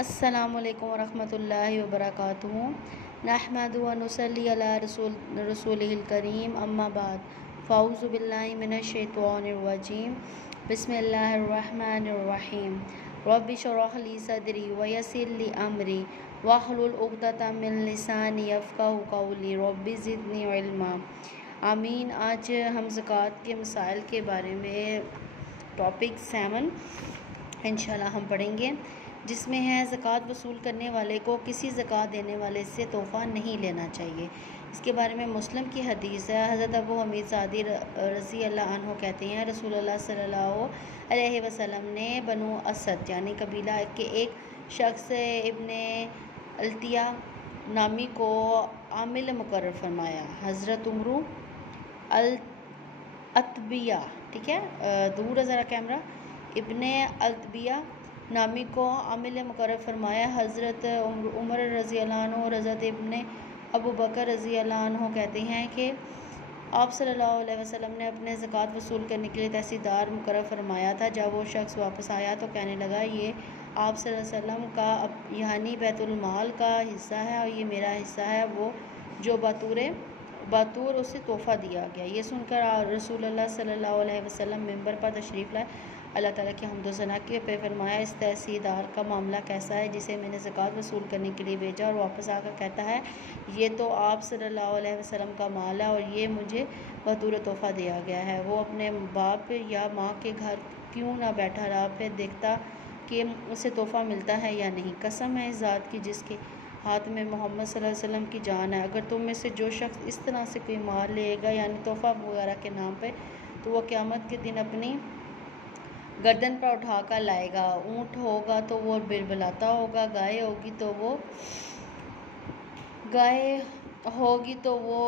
अस्सलामुअलैकुम वरहमतुल्लाहि वबरकातुहू। नहमदु व नुसल्ली अला रसूलिहिल करीम, अम्मा बाद, फ़ाऊज़ु बिल्लाहि मिनश्शैतानिर रजीम, बिस्मिल्लाहिर रहमानिर रहीम। रब्बि इश्रह ली सदरी व यस्सिर ली अमरी वहलुल उक़दतम मिन लिसानी यफ़क़हू क़ौली रब्बि ज़िदनी इल्मा। आमीन। आज हम ज़कात के मसाइल के बारे में टॉपिक 7 इंशाल्लाह हम पढ़ेंगे, जिसमें है ज़कात वसूल करने वाले को किसी ज़कात देने वाले से तोहफ़ा नहीं लेना चाहिए। इसके बारे में मुस्लिम की हदीस है। हज़रत अबू हमीद सादी रज़ी अल्लाह अन्हु कहते हैं, रसूलुल्लाह सल्लल्लाहु अलैहि वसल्लम ने बनु असद यानी कबीला के एक शख्स इब्ने अल्तिया नामी को आमिल मुकर्रर फरमाया। हज़रत उमरू अल अतबिया, ठीक है, दूर है ज़रा कैमरा, इब्ने अल्तबिया नामी को आमिल मुकर्रर फरमाया। हज़रत उमर रज़ी अल्लाह अन्हु और हज़रत इब्ने अबू बकर रज़ी अल्लाह अन्हु कहते हैं कि आप सल्लल्लाहु अलैहि वसल्लम ने अपने ज़कात वसूल करने के लिए तहसीलदार मुकर्रर फरमाया था। जब वो शख्स वापस आया तो कहने लगा, ये आप सल्लल्लाहु अलैहि वसल्लम का यानी बैतुल माल का हिस्सा है और ये मेरा हिस्सा है, वो जो बतूर उसे तोहफ़ा दिया गया। ये सुनकर रसूलुल्लाह सल्लल्लाहु अलैहि वसल्लम मिंबर पर तशरीफ़ लाए। अल्लाह ताला की हम्द व सना के पे फरमाया, इस तहसीलदार का मामला कैसा है जिसे मैंने ज़कात वसूल करने के लिए भेजा और वापस आकर कहता है, ये तो आप सल्लल्लाहु अलैहि वसल्लम का माल है और ये मुझे बतूर तोहफ़ा दिया गया है। वो अपने बाप या माँ के घर क्यों ना बैठा रहा, फिर देखता कि उसे तोहफ़ा मिलता है या नहीं। कसम है इस ज़ात की जिसके हाथ में मोहम्मद सल्लल्लाहु अलैहि वसल्लम की जान है, अगर तुम में से जो शख्स इस तरह से कोई माल लेगा यानी तोहफ़ा वगैरह के नाम पे, तो वह क़यामत के दिन अपनी गर्दन पर उठा कर लाएगा। ऊँट होगा तो वो बिलबिलाता होगा, गाय होगी तो वो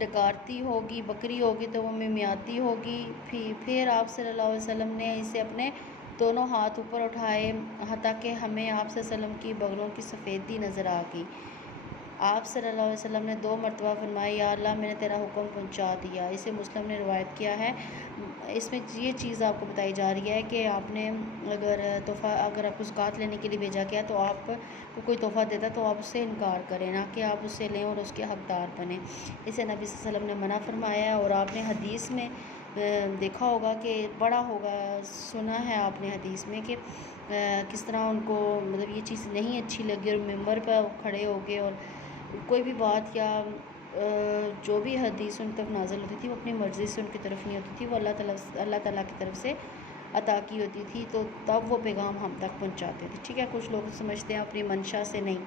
डकारती होगी, बकरी होगी तो वो मिमियाती होगी। फिर आप सल्लल्लाहु अलैहि वसल्लम ने इसे अपने दोनों हाथ ऊपर उठाए ताकि हमें आप सल्लल्लाहु अलैहि वसल्लम की बगलों की सफ़ेदी नज़र आ गई। आप सल्लल्लाहु अलैहि वसल्लम ने 2 मरतबा फरमाया, या अल्लाह मैंने तेरा हुक्म पहुंचा दिया। इसे मुस्लिम ने रिवायत किया है। इसमें ये चीज़ आपको बताई जा रही है कि आपने अगर आपको ज़कात लेने के लिए भेजा गया तो आपको कोई तोहफ़ा देता तो आप उससे इनकार करें, ना कि आप उससे लें और उसके हकदार बने। इसे नबी सल्लल्लाहु अलैहि वसल्लम ने मना फरमाया। और आपने हदीस में देखा होगा कि पढ़ा होगा, सुना है आपने हदीस में कि किस तरह उनको मतलब ये चीज़ नहीं अच्छी लगी और मिंबर पर खड़े हो गए और कोई भी बात या जो भी हदीस उन तक नाज़िल होती थी वो अपनी मर्ज़ी से उनकी तरफ नहीं होती थी, वो अल्लाह ताला की तरफ से अता की होती थी, तो तब वो पैगाम हम तक पहुंचाते थे। ठीक है, कुछ लोग समझते हैं अपनी मंशा से, नहीं,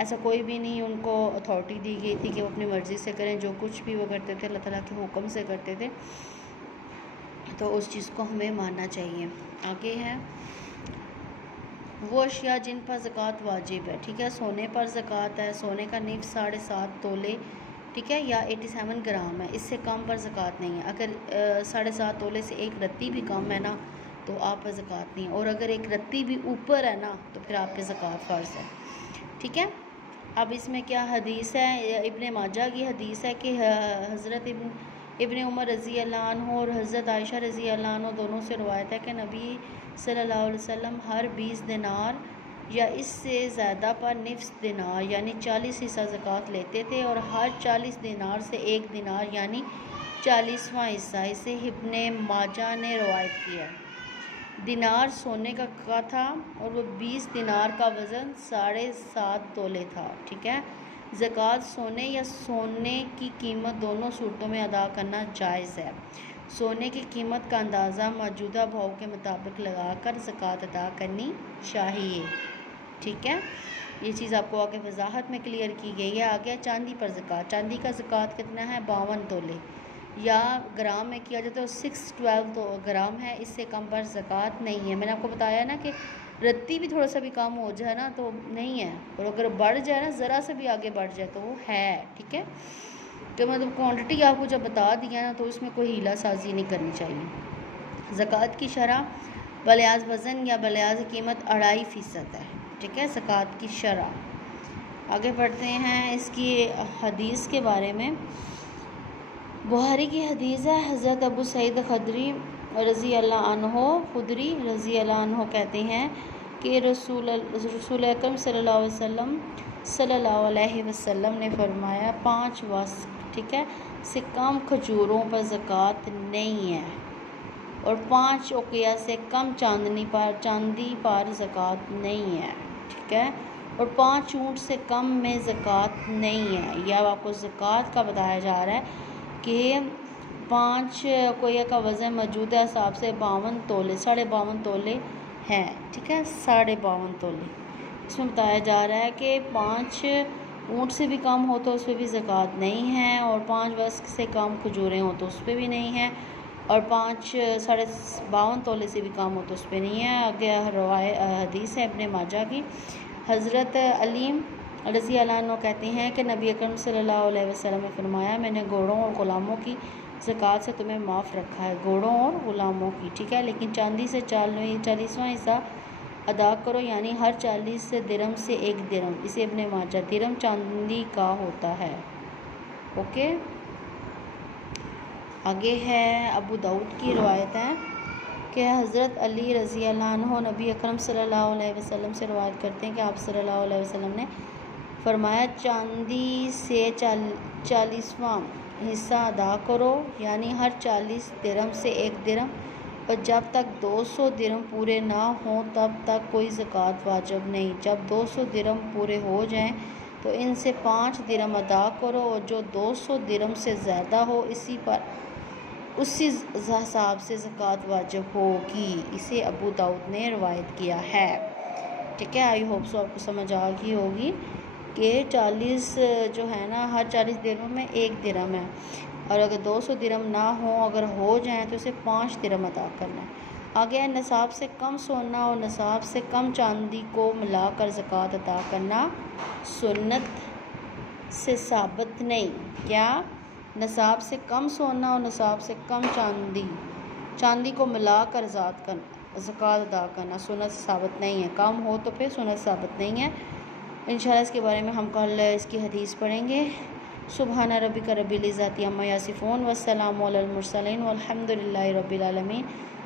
ऐसा कोई भी नहीं। उनको अथॉरिटी दी गई थी कि वो अपनी मर्ज़ी से करें, जो कुछ भी वो करते थे अल्लाह ताला के हुक्म से करते थे, तो उस चीज़ को हमें मानना चाहिए। आगे है वो अशिया जिन पर ज़कात वाजिब है। ठीक है, सोने पर ज़कात है। सोने का निफ़ 7.5 तोले, ठीक है, या 87 ग्राम है, इससे कम पर ज़कात नहीं है। अगर 7.5 तोले से एक रत्ती भी कम है ना तो आप पर ज़कात नहीं है, और अगर एक रत्ती भी ऊपर है ना तो फिर आप पे ज़कात फ़र्ज़ है। ठीक है, अब इसमें क्या हदीस है, इब्ने माजा की हदीस है कि हज़रत इब्ने उमर रज़ी अल्लाह अन्हु और हज़रत आयशा रज़ी अल्लाह अन्हु दोनों से रवायत है कि नबी सल्लल्लाहु अलैहि वसल्लम हर 20 दिनार या इससे ज़्यादा पर निफ्स दिनार यानी 40 हिस्सा ज़कात लेते थे, और हर 40 दिनार से 1 दिनार यानी 40वां हिस्सा। इसे इब्ने माजा ने रवायत किया। दिनार सोने का था और वो 20 दिनार का वज़न 7.5 तोले था। ठीक है, ज़कात सोने या सोने की कीमत दोनों सूरतों में अदा करना जायज़ है। सोने की कीमत का अंदाज़ा मौजूदा भाव के मुताबिक लगाकर ज़कात अदा करनी चाहिए। ठीक है, ये चीज़ आपको आगे वजाहत में क्लियर की गई है। आगे चांदी पर ज़कात। चांदी का ज़कात कितना है? 52 तोले, या ग्राम में किया जाए तो 612 तो ग्राम है, इससे कम पर ज़कात नहीं है। मैंने आपको बताया ना कि रत्ती भी थोड़ा सा भी कम हो जाए ना तो नहीं है, और अगर बढ़ जाए ना, ज़रा से भी आगे बढ़ जाए तो वो है। ठीक है, तो मतलब क्वांटिटी आपको जब बता दिया ना तो इसमें कोई हीला साजी नहीं करनी चाहिए। ज़कात की शरह बलियाज़ वज़न या बलियाज़ कीमत 2.5% है। ठीक है, ज़कात की शरह। आगे बढ़ते हैं इसकी हदीस के बारे में। बुखारी की हदीस है, हज़रत अबू सईद खुदरी रज़ी अल्लाह अन्हो कहते हैं, कि रसूल अकरम सल्लल्लाहु अलैहि वसल्लम ने फरमाया 5 वस्क, ठीक है, से कम खजूरों पर ज़कात नहीं है, और 5 उकिया से कम चांदी पर ज़कात नहीं है, ठीक है, और 5 ऊँट से कम में ज़कात नहीं है। यह आपको ज़कात का बताया जा रहा है कि 5 कोया का वज़न मौजूदा हिसाब से 52 तोले 52.5 तोले है, ठीक है, 52.5 तोले। इसमें बताया जा रहा है कि 5 ऊँट से भी कम हो तो उस पर भी ज़कात नहीं है, और 5 वस्क से कम खजूरें हो तो उस पर भी नहीं है, और 5 52.5 तोले से भी कम हो तो उस पर नहीं है। आगे हदीस है इब्ने माजा की। हज़रत अली रज़ी अल्लाह अन्हु कहते हैं कि नबी अकरम सल्लल्लाहु अलैहि वसल्लम ने फरमाया, मैंने घोड़ों और ग़ुलामों की ज़कात से तुम्हें माफ़ रखा है, घोड़ों और ग़ुलामों की, ठीक है, लेकिन चांदी से 40वां हिस्सा अदा करो, यानी हर 40 दिरहम से 1 दिरहम। इसे इब्ने माजा, दिरहम चांदी का होता है। ओके, आगे है अबू दाऊद की रवायत है कि हज़रत अली रज़ी अल्लाह अन्हु नबी अकरम सल्लल्लाहु अलैहि वसल्लम से रवायत करते हैं कि आप सल्लल्लाहु अलैहि वसल्लम ने फरमाया, चांदी से 40वां हिस्सा अदा करो, यानी हर 40 दिरहम से 1 दिरहम, और जब तक 200 दिरहम पूरे ना हों तब तक कोई ज़कात वाजिब नहीं। जब 200 दिरहम पूरे हो जाएं तो इनसे 5 दिरहम अदा करो, और जो 200 दिरहम से ज़्यादा हो उसी हिसाब से ज़कात वाजिब होगी। इसे अबू दाऊद ने रवायत किया है, ठीक है। आई होप सो आपको समझ आ गई होगी कि 40 जो है ना, हर 40 दिरहम में 1 दिरहम है, और अगर 200 दिरहम ना हो, अगर हो जाए तो उसे 5 दिरहम अदा करना है। आगे है निसाब से कम सोना और निसाब से कम चांदी को मिलाकर ज़कात अदा करना सुन्नत से साबित नहीं। क्या? निसाब से कम सोना और निसाब से कम चांदी को मिलाकर ज़कात अदा करना सुन्नत से साबित नहीं है। कम हो तो फिर सुन्नत साबित नहीं है। इंशाल्लाह इसके बारे में हम कल इसकी हदीस पढ़ेंगे। सुबहान रब्बिका रब्बिल इज़्ज़ति अम्मा यसिफ़ून वस्सलामु अलल मुरसलीन वल्हम्दुलिल्लाहि रब्बिल आलमीन।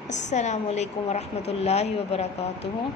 अस्सलामु अलैकुम व रहमतुल्लाहि व बरकातुहू।